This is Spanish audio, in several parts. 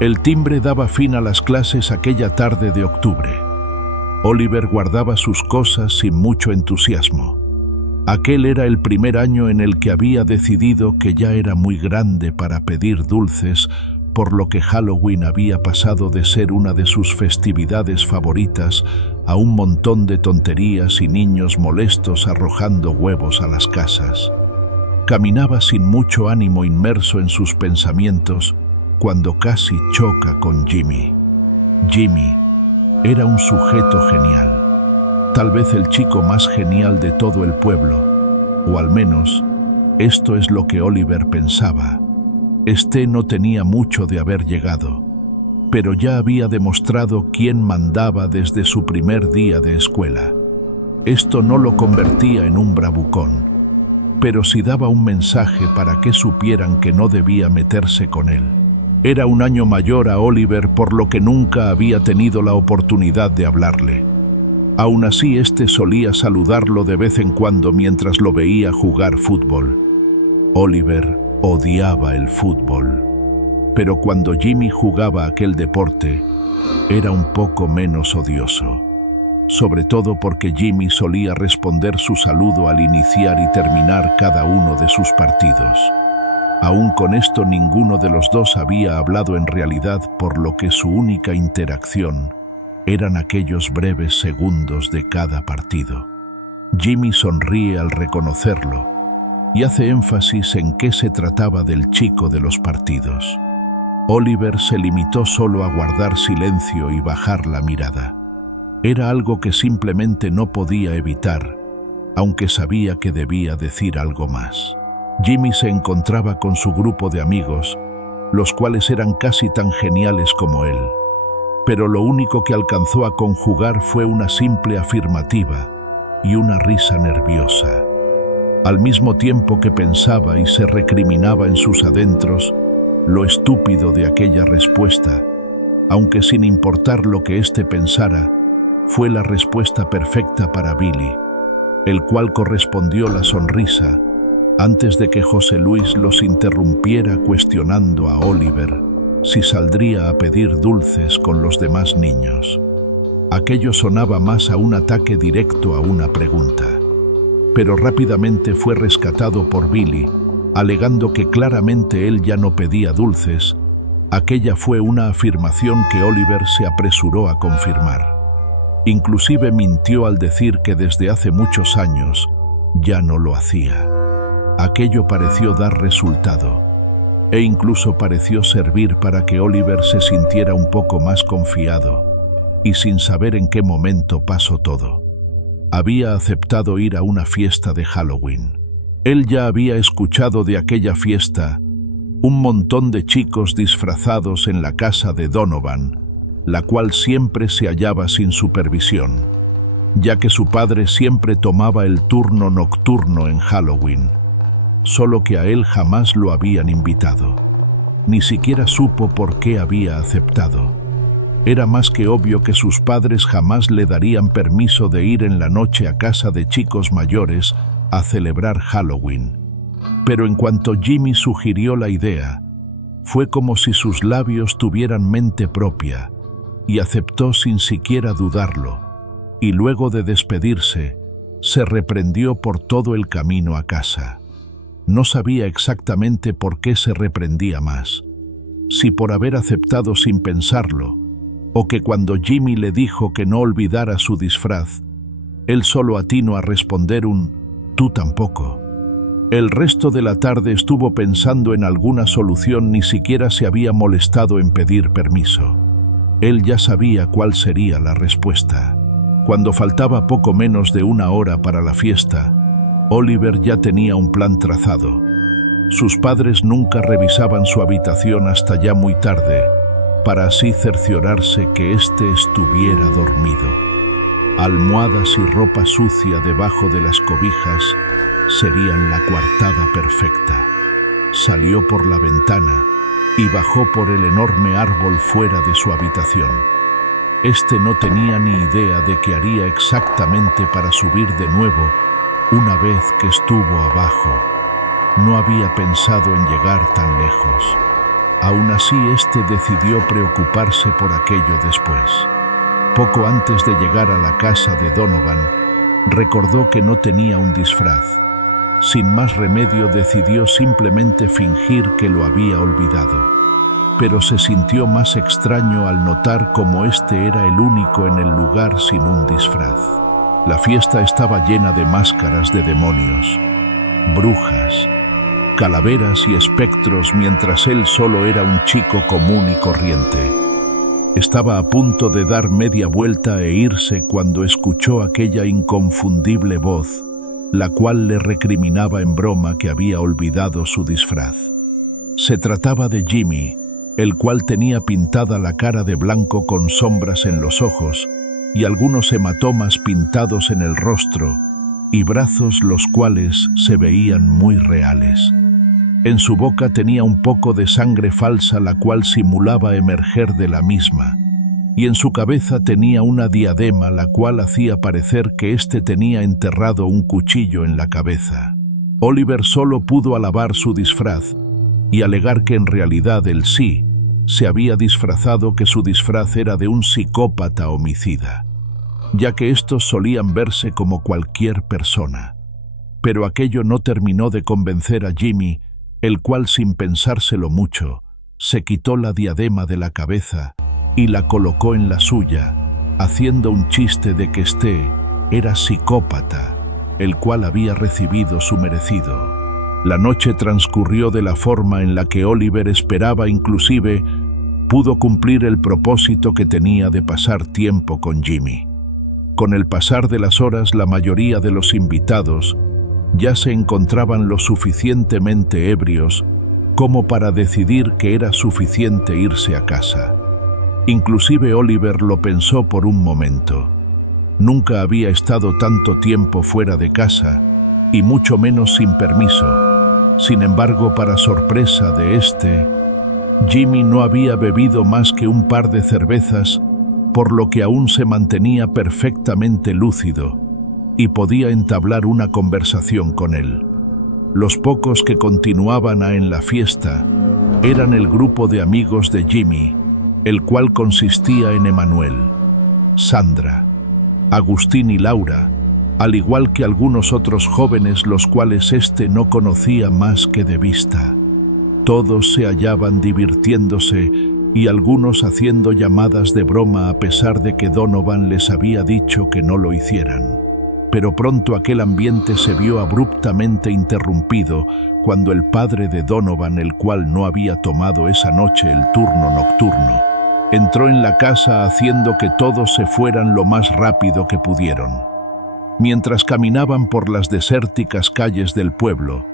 El timbre daba fin a las clases aquella tarde de octubre. Oliver guardaba sus cosas sin mucho entusiasmo. Aquel era el primer año en el que había decidido que ya era muy grande para pedir dulces, por lo que Halloween había pasado de ser una de sus festividades favoritas a un montón de tonterías y niños molestos arrojando huevos a las casas. Caminaba sin mucho ánimo, inmerso en sus pensamientos, cuando casi choca con Jimmy. Jimmy era un sujeto genial, tal vez el chico más genial de todo el pueblo, o al menos esto es lo que Oliver pensaba. Este no tenía mucho de haber llegado, pero ya había demostrado quién mandaba desde su primer día de escuela. Esto no lo convertía en un bravucón, pero sí daba un mensaje para que supieran que no debía meterse con él. Era un año mayor a Oliver, por lo que nunca había tenido la oportunidad de hablarle. Aún así, este solía saludarlo de vez en cuando mientras lo veía jugar fútbol. Oliver odiaba el fútbol, pero cuando Jimmy jugaba aquel deporte, era un poco menos odioso. Sobre todo porque Jimmy solía responder su saludo al iniciar y terminar cada uno de sus partidos. Aún con esto, ninguno de los dos había hablado en realidad, por lo que su única interacción eran aquellos breves segundos de cada partido. Jimmy sonríe al reconocerlo y hace énfasis en que se trataba del chico de los partidos. Oliver se limitó solo a guardar silencio y bajar la mirada. Era algo que simplemente no podía evitar, aunque sabía que debía decir algo más. Jimmy se encontraba con su grupo de amigos, los cuales eran casi tan geniales como él. Pero lo único que alcanzó a conjugar fue una simple afirmativa y una risa nerviosa. Al mismo tiempo que pensaba y se recriminaba en sus adentros lo estúpido de aquella respuesta, aunque sin importar lo que éste pensara, fue la respuesta perfecta para Billy, el cual correspondió la sonrisa antes de que José Luis los interrumpiera cuestionando a Oliver si saldría a pedir dulces con los demás niños. Aquello sonaba más a un ataque directo a una pregunta, pero rápidamente fue rescatado por Billy, alegando que claramente él ya no pedía dulces. Aquella fue una afirmación que Oliver se apresuró a confirmar. Inclusive mintió al decir que desde hace muchos años ya no lo hacía. Aquello pareció dar resultado, e incluso pareció servir para que Oliver se sintiera un poco más confiado, y sin saber en qué momento pasó todo. Había aceptado ir a una fiesta de Halloween. Él ya había escuchado de aquella fiesta, un montón de chicos disfrazados en la casa de Donovan, la cual siempre se hallaba sin supervisión, ya que su padre siempre tomaba el turno nocturno en Halloween, solo que a él jamás lo habían invitado. Ni siquiera supo por qué había aceptado. Era más que obvio que sus padres jamás le darían permiso de ir en la noche a casa de chicos mayores a celebrar Halloween. Pero en cuanto Jimmy sugirió la idea, fue como si sus labios tuvieran mente propia, y aceptó sin siquiera dudarlo, y luego de despedirse, se reprendió por todo el camino a casa. No sabía exactamente por qué se reprendía más, si por haber aceptado sin pensarlo, o que cuando Jimmy le dijo que no olvidara su disfraz, él solo atinó a responder un «tú tampoco». El resto de la tarde estuvo pensando en alguna solución, ni siquiera se había molestado en pedir permiso. Él ya sabía cuál sería la respuesta. Cuando faltaba poco menos de una hora para la fiesta, Oliver ya tenía un plan trazado. Sus padres nunca revisaban su habitación hasta ya muy tarde, para así cerciorarse que éste estuviera dormido. Almohadas y ropa sucia debajo de las cobijas serían la coartada perfecta. Salió por la ventana y bajó por el enorme árbol fuera de su habitación. Este no tenía ni idea de qué haría exactamente para subir de nuevo una vez que estuvo abajo. No había pensado en llegar tan lejos. Aún así, este decidió preocuparse por aquello después. Poco antes de llegar a la casa de Donovan, recordó que no tenía un disfraz. Sin más remedio, decidió simplemente fingir que lo había olvidado. Pero se sintió más extraño al notar cómo este era el único en el lugar sin un disfraz. La fiesta estaba llena de máscaras de demonios, brujas, calaveras y espectros, mientras él solo era un chico común y corriente. Estaba a punto de dar media vuelta e irse cuando escuchó aquella inconfundible voz, la cual le recriminaba en broma que había olvidado su disfraz. Se trataba de Jimmy, el cual tenía pintada la cara de blanco con sombras en los ojos y algunos hematomas pintados en el rostro y brazos, los cuales se veían muy reales. En su boca tenía un poco de sangre falsa, la cual simulaba emerger de la misma, y en su cabeza tenía una diadema, la cual hacía parecer que éste tenía enterrado un cuchillo en la cabeza. Oliver solo pudo alabar su disfraz y alegar que en realidad él sí se había disfrazado, que su disfraz era de un psicópata homicida, ya que estos solían verse como cualquier persona. Pero aquello no terminó de convencer a Jimmy, el cual, sin pensárselo mucho, se quitó la diadema de la cabeza y la colocó en la suya, haciendo un chiste de que este era psicópata, el cual había recibido su merecido. La noche transcurrió de la forma en la que Oliver esperaba, inclusive pudo cumplir el propósito que tenía de pasar tiempo con Jimmy. Con el pasar de las horas, la mayoría de los invitados ya se encontraban lo suficientemente ebrios como para decidir que era suficiente irse a casa. Inclusive Oliver lo pensó por un momento. Nunca había estado tanto tiempo fuera de casa, y mucho menos sin permiso. Sin embargo, para sorpresa de Jimmy no había bebido más que un par de cervezas, por lo que aún se mantenía perfectamente lúcido y podía entablar una conversación con él. Los pocos que continuaban en la fiesta eran el grupo de amigos de Jimmy, el cual consistía en Emanuel, Sandra, Agustín y Laura, al igual que algunos otros jóvenes, los cuales no conocía más que de vista. Todos se hallaban divirtiéndose y algunos haciendo llamadas de broma, a pesar de que Donovan les había dicho que no lo hicieran. Pero pronto aquel ambiente se vio abruptamente interrumpido cuando el padre de Donovan, el cual no había tomado esa noche el turno nocturno, entró en la casa haciendo que todos se fueran lo más rápido que pudieron. Mientras caminaban por las desérticas calles del pueblo,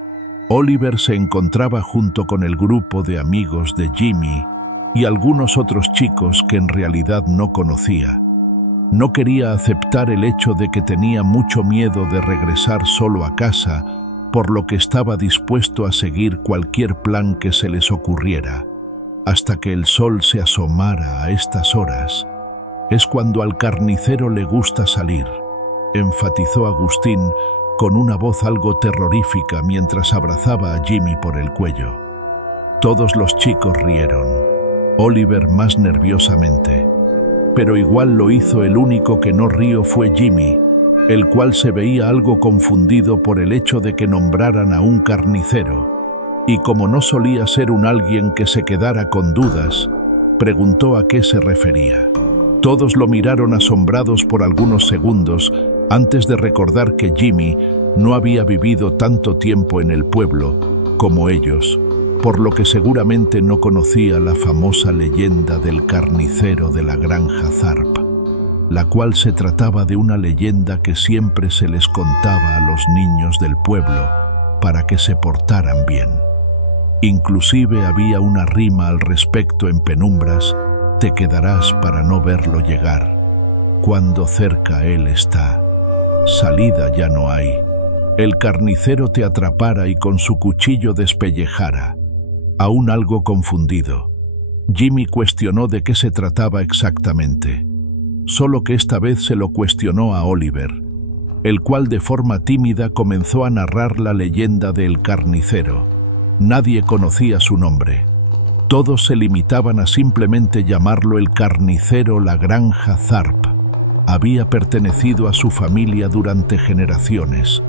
Oliver se encontraba junto con el grupo de amigos de Jimmy y algunos otros chicos que en realidad no conocía. No quería aceptar el hecho de que tenía mucho miedo de regresar solo a casa, por lo que estaba dispuesto a seguir cualquier plan que se les ocurriera. Hasta que el sol se asomara a estas horas. Es cuando al carnicero le gusta salir, enfatizó Agustín con una voz algo terrorífica mientras abrazaba a Jimmy por el cuello. Todos los chicos rieron, Oliver más nerviosamente. Pero igual lo hizo. El único que no rió fue Jimmy, el cual se veía algo confundido por el hecho de que nombraran a un carnicero, y como no solía ser un alguien que se quedara con dudas, preguntó a qué se refería. Todos lo miraron asombrados por algunos segundos antes de recordar que Jimmy no había vivido tanto tiempo en el pueblo como ellos, por lo que seguramente no conocía la famosa leyenda del carnicero de la granja Tharp, la cual se trataba de una leyenda que siempre se les contaba a los niños del pueblo para que se portaran bien. Inclusive había una rima al respecto en penumbras: te quedarás para no verlo llegar. Cuando cerca él está, salida ya no hay. El carnicero te atrapara y con su cuchillo despellejara. Aún algo confundido, Jimmy cuestionó de qué se trataba exactamente, solo que esta vez se lo cuestionó a Oliver, el cual de forma tímida comenzó a narrar la leyenda del carnicero. Nadie conocía su nombre. Todos se limitaban a simplemente llamarlo el carnicero La Granja Tharp. Había pertenecido a su familia durante generaciones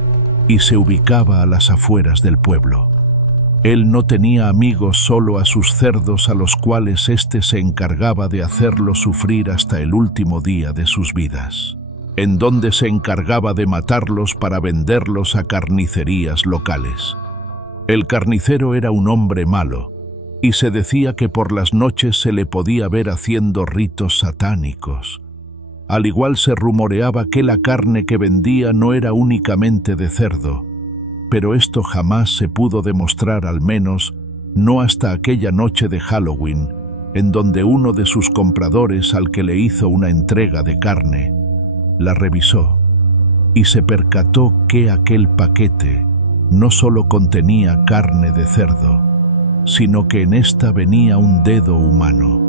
y se ubicaba a las afueras del pueblo. Él no tenía amigos, solo a sus cerdos, a los cuales éste se encargaba de hacerlos sufrir hasta el último día de sus vidas, en donde se encargaba de matarlos para venderlos a carnicerías locales. El carnicero era un hombre malo, y se decía que por las noches se le podía ver haciendo ritos satánicos. Al igual se rumoreaba que la carne que vendía no era únicamente de cerdo, pero esto jamás se pudo demostrar, al menos no hasta aquella noche de Halloween, en donde uno de sus compradores, al que le hizo una entrega de carne, la revisó y se percató que aquel paquete no solo contenía carne de cerdo, sino que en esta venía un dedo humano.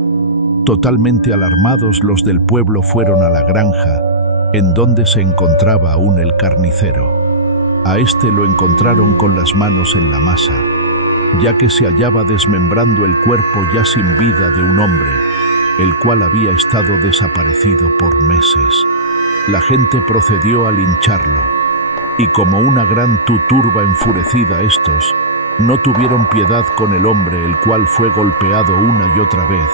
Totalmente alarmados, los del pueblo fueron a la granja, en donde se encontraba aún el carnicero. A este lo encontraron con las manos en la masa, ya que se hallaba desmembrando el cuerpo ya sin vida de un hombre, el cual había estado desaparecido por meses. La gente procedió a lincharlo, y como una gran turba enfurecida, estos no tuvieron piedad con el hombre, el cual fue golpeado una y otra vez,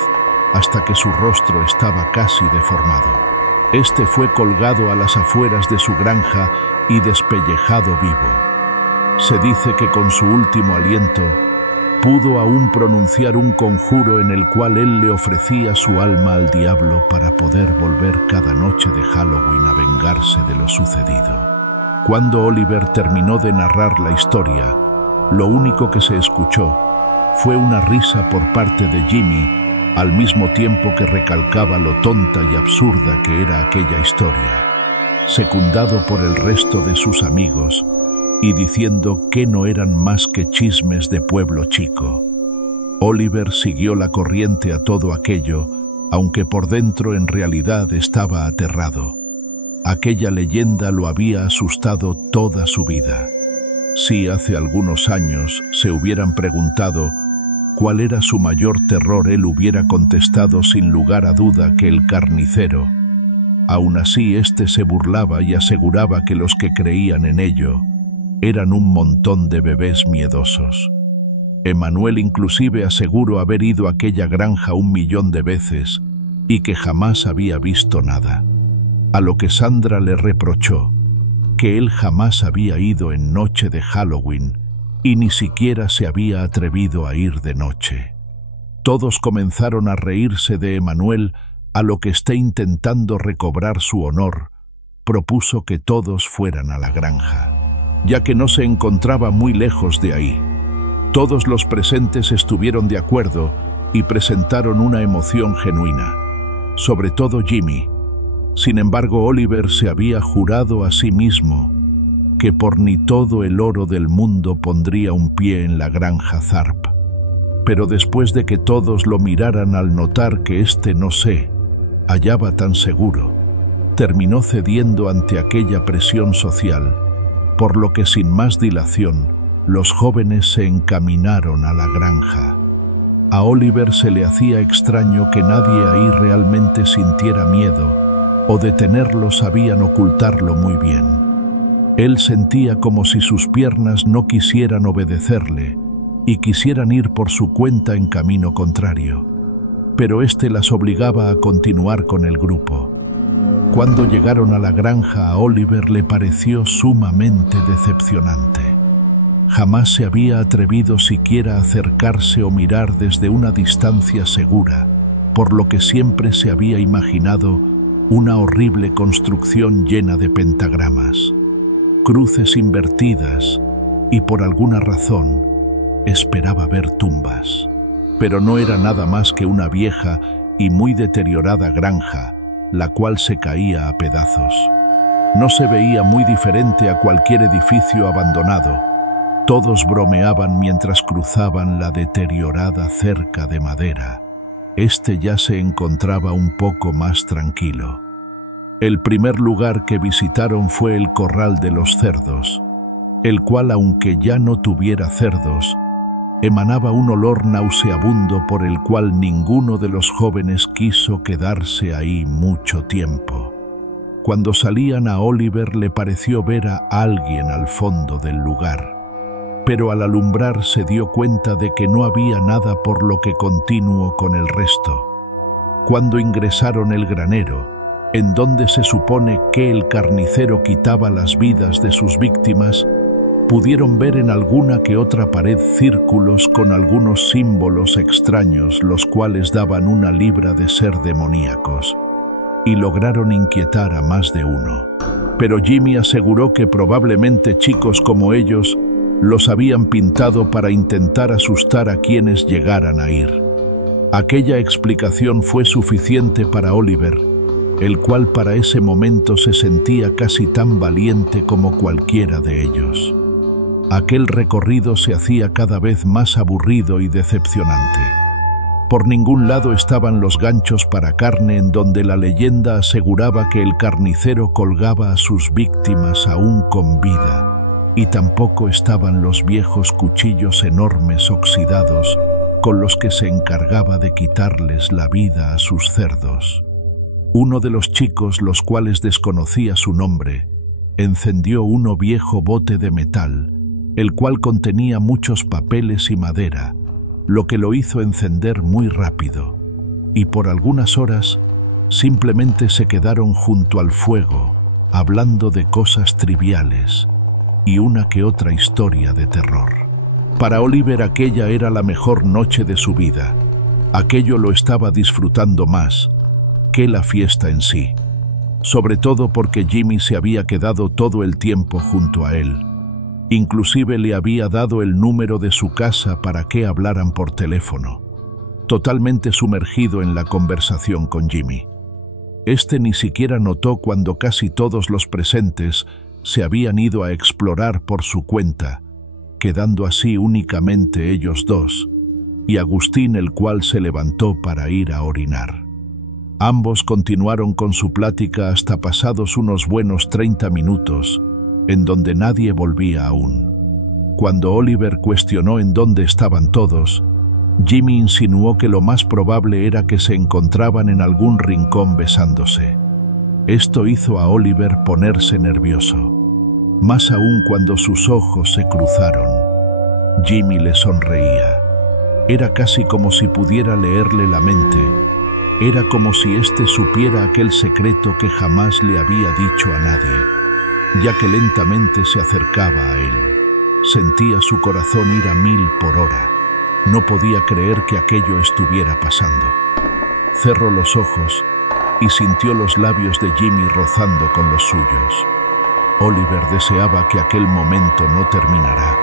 hasta que su rostro estaba casi deformado. Este fue colgado a las afueras de su granja y despellejado vivo. Se dice que con su último aliento pudo aún pronunciar un conjuro en el cual él le ofrecía su alma al diablo para poder volver cada noche de Halloween a vengarse de lo sucedido. Cuando Oliver terminó de narrar la historia, lo único que se escuchó fue una risa por parte de Jimmy, al mismo tiempo que recalcaba lo tonta y absurda que era aquella historia, secundado por el resto de sus amigos y diciendo que no eran más que chismes de pueblo chico. Oliver siguió la corriente a todo aquello, aunque por dentro en realidad estaba aterrado. Aquella leyenda lo había asustado toda su vida. Si hace algunos años se hubieran preguntado cuál era su mayor terror, él hubiera contestado sin lugar a duda que el carnicero. Aún así, este se burlaba y aseguraba que los que creían en ello eran un montón de bebés miedosos. Emmanuel inclusive aseguró haber ido a aquella granja 1.000.000 de veces y que jamás había visto nada. A lo que Sandra le reprochó que él jamás había ido en noche de Halloween y ni siquiera se había atrevido a ir de noche. Todos comenzaron a reírse de Emmanuel, a lo que este, intentando recobrar su honor, propuso que todos fueran a la granja, ya que no se encontraba muy lejos de ahí. Todos los presentes estuvieron de acuerdo y presentaron una emoción genuina, sobre todo Jimmy. Sin embargo, Oliver se había jurado a sí mismo que por ni todo el oro del mundo pondría un pie en la granja Tharp. Pero después de que todos lo miraran, al notar que éste no se hallaba tan seguro, terminó cediendo ante aquella presión social, por lo que sin más dilación, los jóvenes se encaminaron a la granja. A Oliver se le hacía extraño que nadie ahí realmente sintiera miedo, o de tenerlo sabían ocultarlo muy bien. Él sentía como si sus piernas no quisieran obedecerle y quisieran ir por su cuenta en camino contrario, pero éste las obligaba a continuar con el grupo. Cuando llegaron a la granja, a Oliver le pareció sumamente decepcionante. Jamás se había atrevido siquiera a acercarse o mirar desde una distancia segura, por lo que siempre se había imaginado una horrible construcción llena de pentagramas, cruces invertidas, y por alguna razón esperaba ver tumbas. Pero no era nada más que una vieja y muy deteriorada granja, la cual se caía a pedazos. No se veía muy diferente a cualquier edificio abandonado. Todos bromeaban mientras cruzaban la deteriorada cerca de madera. Este ya se encontraba un poco más tranquilo. El primer lugar que visitaron fue el corral de los cerdos, el cual, aunque ya no tuviera cerdos, emanaba un olor nauseabundo por el cual ninguno de los jóvenes quiso quedarse ahí mucho tiempo. Cuando salían, a Oliver le pareció ver a alguien al fondo del lugar, pero al alumbrar se dio cuenta de que no había nada, por lo que continuó con el resto. Cuando ingresaron el granero, en donde se supone que el carnicero quitaba las vidas de sus víctimas, pudieron ver en alguna que otra pared círculos con algunos símbolos extraños, los cuales daban una libra de ser demoníacos, y lograron inquietar a más de uno. Pero Jimmy aseguró que probablemente chicos como ellos los habían pintado para intentar asustar a quienes llegaran a ir. Aquella explicación fue suficiente para Oliver, el cual para ese momento se sentía casi tan valiente como cualquiera de ellos. Aquel recorrido se hacía cada vez más aburrido y decepcionante. Por ningún lado estaban los ganchos para carne en donde la leyenda aseguraba que el carnicero colgaba a sus víctimas aún con vida, y tampoco estaban los viejos cuchillos enormes oxidados con los que se encargaba de quitarles la vida a sus cerdos. Uno de los chicos, los cuales desconocía su nombre, encendió un viejo bote de metal, el cual contenía muchos papeles y madera, lo que lo hizo encender muy rápido, y por algunas horas simplemente se quedaron junto al fuego, hablando de cosas triviales y una que otra historia de terror. Para Oliver aquella era la mejor noche de su vida. Aquello lo estaba disfrutando más que la fiesta en sí, sobre todo porque Jimmy se había quedado todo el tiempo junto a él. Inclusive le había dado el número de su casa para que hablaran por teléfono, totalmente sumergido en la conversación con Jimmy. Este ni siquiera notó cuando casi todos los presentes se habían ido a explorar por su cuenta, quedando así únicamente ellos dos, y Agustín, el cual se levantó para ir a orinar. Ambos continuaron con su plática hasta pasados unos buenos 30 minutos, en donde nadie volvía aún. Cuando Oliver cuestionó en dónde estaban todos, Jimmy insinuó que lo más probable era que se encontraban en algún rincón besándose. Esto hizo a Oliver ponerse nervioso, más aún cuando sus ojos se cruzaron. Jimmy le sonreía. Era casi como si pudiera leerle la mente. Era como si éste supiera aquel secreto que jamás le había dicho a nadie, ya que lentamente se acercaba a él. Sentía su corazón ir a 1000 por hora. No podía creer que aquello estuviera pasando. Cerró los ojos y sintió los labios de Jimmy rozando con los suyos. Oliver deseaba que aquel momento no terminara,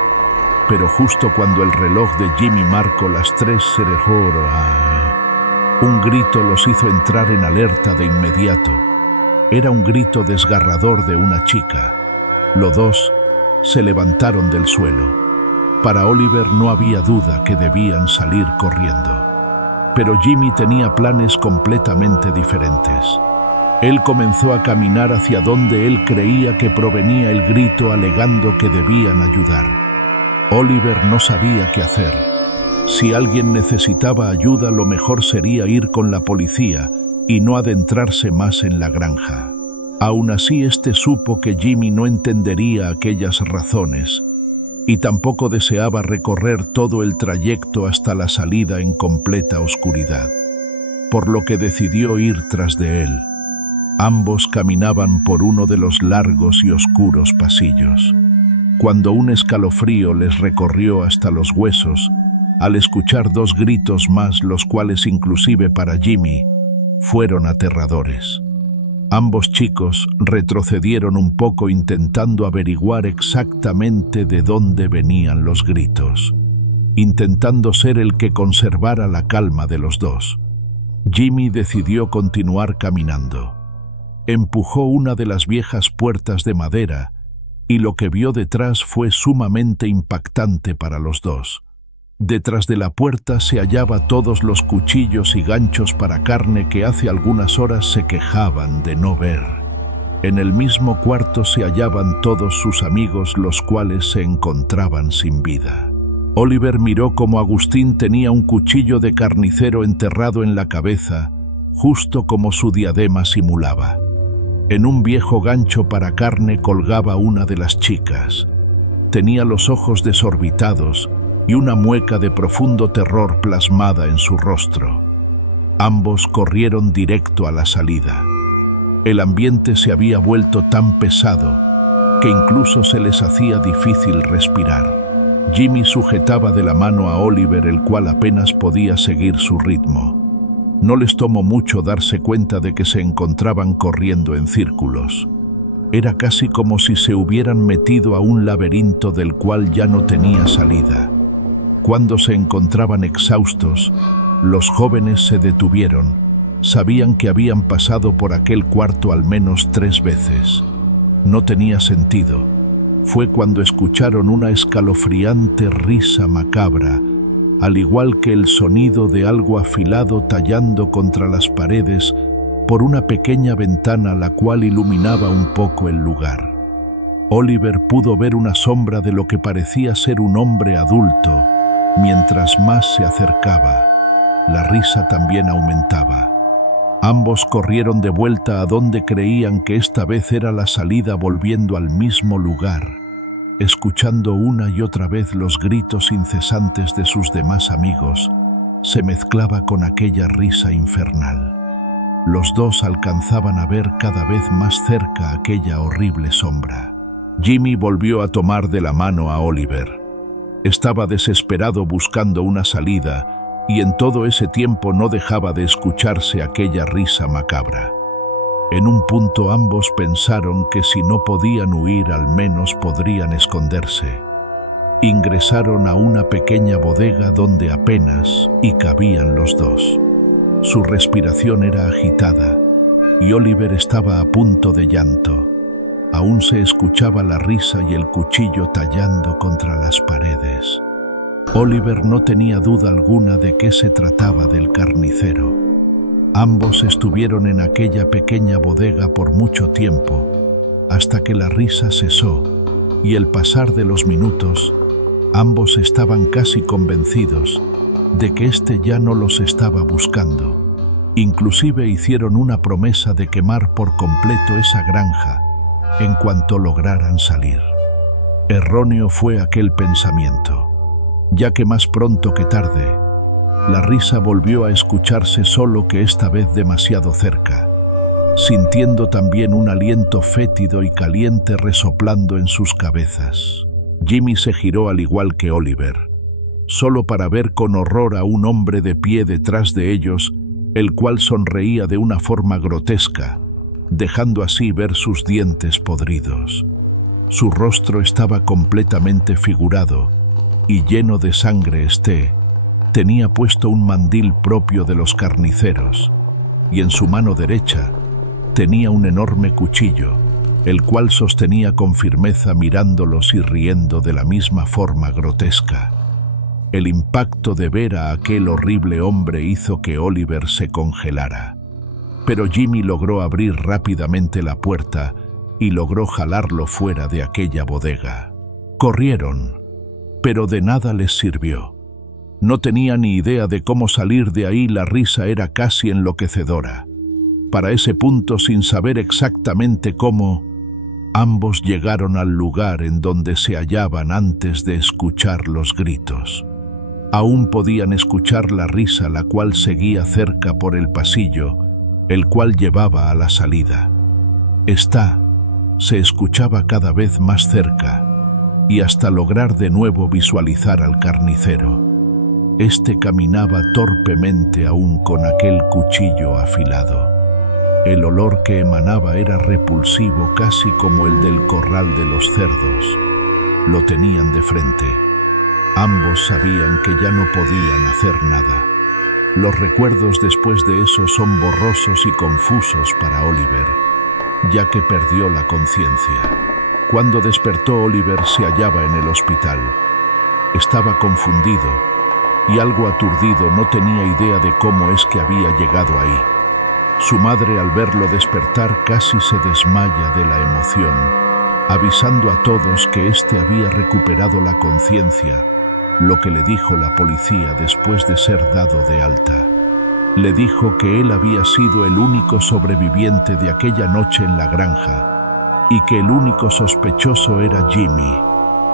pero justo cuando el reloj de Jimmy marcó las 3:00, un grito los hizo entrar en alerta de inmediato. Era un grito desgarrador de una chica. Los dos se levantaron del suelo. Para Oliver no había duda que debían salir corriendo. Pero Jimmy tenía planes completamente diferentes. Él comenzó a caminar hacia donde él creía que provenía el grito, alegando que debían ayudar. Oliver no sabía qué hacer. Si alguien necesitaba ayuda, lo mejor sería ir con la policía y no adentrarse más en la granja. Aún así, supo que Jimmy no entendería aquellas razones y tampoco deseaba recorrer todo el trayecto hasta la salida en completa oscuridad, por lo que decidió ir tras de él. Ambos caminaban por uno de los largos y oscuros pasillos, cuando un escalofrío les recorrió hasta los huesos al escuchar 2 gritos más, los cuales inclusive para Jimmy fueron aterradores. Ambos chicos retrocedieron un poco intentando averiguar exactamente de dónde venían los gritos, intentando ser el que conservara la calma de los dos. Jimmy decidió continuar caminando. Empujó una de las viejas puertas de madera y lo que vio detrás fue sumamente impactante para los dos. Detrás de la puerta se hallaba todos los cuchillos y ganchos para carne que hace algunas horas se quejaban de no ver. En el mismo cuarto se hallaban todos sus amigos, los cuales se encontraban sin vida. Oliver miró cómo Agustín tenía un cuchillo de carnicero enterrado en la cabeza, justo como su diadema simulaba. En un viejo gancho para carne colgaba una de las chicas. Tenía los ojos desorbitados y una mueca de profundo terror plasmada en su rostro. Ambos corrieron directo a la salida. El ambiente se había vuelto tan pesado que incluso se les hacía difícil respirar. Jimmy sujetaba de la mano a Oliver, el cual apenas podía seguir su ritmo. No les tomó mucho darse cuenta de que se encontraban corriendo en círculos. Era casi como si se hubieran metido a un laberinto del cual ya no tenía salida. Cuando se encontraban exhaustos, los jóvenes se detuvieron. Sabían que habían pasado por aquel cuarto al menos 3 veces. No tenía sentido. Fue cuando escucharon una escalofriante risa macabra, al igual que el sonido de algo afilado tallando contra las paredes por una pequeña ventana la cual iluminaba un poco el lugar. Oliver pudo ver una sombra de lo que parecía ser un hombre adulto. Mientras más se acercaba, la risa también aumentaba. Ambos corrieron de vuelta a donde creían que esta vez era la salida, volviendo al mismo lugar, escuchando una y otra vez los gritos incesantes de sus demás amigos. Se mezclaba con aquella risa infernal. Los dos alcanzaban a ver cada vez más cerca aquella horrible sombra. Jimmy volvió a tomar de la mano a Oliver. Estaba desesperado buscando una salida, y en todo ese tiempo no dejaba de escucharse aquella risa macabra. En un punto ambos pensaron que si no podían huir, al menos podrían esconderse. Ingresaron a una pequeña bodega donde apenas cabían los dos. Su respiración era agitada, y Oliver estaba a punto de llanto. Aún se escuchaba la risa y el cuchillo tallando contra las paredes. Oliver no tenía duda alguna de que se trataba del carnicero. Ambos estuvieron en aquella pequeña bodega por mucho tiempo, hasta que la risa cesó, y el pasar de los minutos, ambos estaban casi convencidos de que éste ya no los estaba buscando. Inclusive hicieron una promesa de quemar por completo esa granja en cuanto lograran salir. Erróneo fue aquel pensamiento, ya que más pronto que tarde, la risa volvió a escucharse, solo que esta vez demasiado cerca, sintiendo también un aliento fétido y caliente resoplando en sus cabezas. Jimmy se giró al igual que Oliver, solo para ver con horror a un hombre de pie detrás de ellos, el cual sonreía de una forma grotesca, dejando así ver sus dientes podridos. Su rostro estaba completamente figurado y lleno de sangre. Tenía puesto un mandil propio de los carniceros, y en su mano derecha tenía un enorme cuchillo, el cual sostenía con firmeza, mirándolos y riendo de la misma forma grotesca. El impacto de ver a aquel horrible hombre hizo que Oliver se congelara. Pero Jimmy logró abrir rápidamente la puerta y logró jalarlo fuera de aquella bodega. Corrieron, pero de nada les sirvió. No tenía ni idea de cómo salir de ahí. La risa era casi enloquecedora. Para ese punto, sin saber exactamente cómo, ambos llegaron al lugar en donde se hallaban antes de escuchar los gritos. Aún podían escuchar la risa, la cual seguía cerca por el pasillo, el cual llevaba a la salida. Se escuchaba cada vez más cerca, y hasta lograr de nuevo visualizar al carnicero. Caminaba torpemente aún con aquel cuchillo afilado. El olor que emanaba era repulsivo, casi como el del corral de los cerdos. Lo tenían de frente. Ambos sabían que ya no podían hacer nada. Los recuerdos después de eso son borrosos y confusos para Oliver, ya que perdió la conciencia. Cuando despertó, Oliver se hallaba en el hospital. Estaba confundido y algo aturdido, no tenía idea de cómo es que había llegado ahí. Su madre, al verlo despertar, casi se desmaya de la emoción, avisando a todos que había recuperado la conciencia, lo que le dijo la policía después de ser dado de alta. Le dijo que él había sido el único sobreviviente de aquella noche en la granja y que el único sospechoso era Jimmy,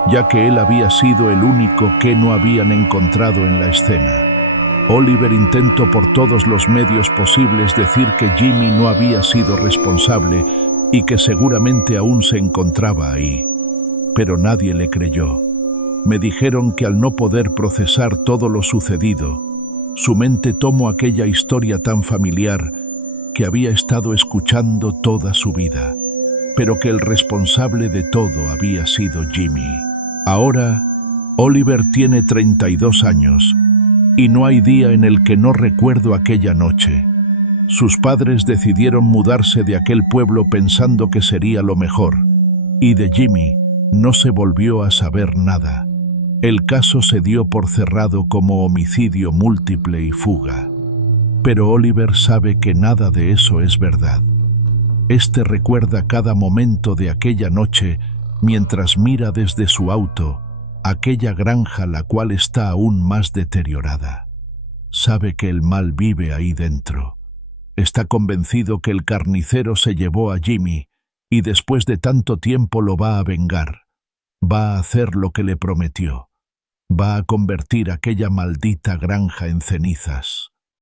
ya que él había sido el único que no habían encontrado en la escena. Oliver intentó por todos los medios posibles decir que Jimmy no había sido responsable y que seguramente aún se encontraba ahí, pero nadie le creyó. Me dijeron que al no poder procesar todo lo sucedido, su mente tomó aquella historia tan familiar que había estado escuchando toda su vida, pero que el responsable de todo había sido Jimmy. Ahora, Oliver tiene 32 años y no hay día en el que no recuerdo aquella noche. Sus padres decidieron mudarse de aquel pueblo pensando que sería lo mejor, y de Jimmy no se volvió a saber nada. El caso se dio por cerrado como homicidio múltiple y fuga. Pero Oliver sabe que nada de eso es verdad. Este recuerda cada momento de aquella noche mientras mira desde su auto aquella granja la cual está aún más deteriorada. Sabe que el mal vive ahí dentro. Está convencido que el carnicero se llevó a Jimmy y después de tanto tiempo lo va a vengar. Va a hacer lo que le prometió. Va a convertir aquella maldita granja en cenizas.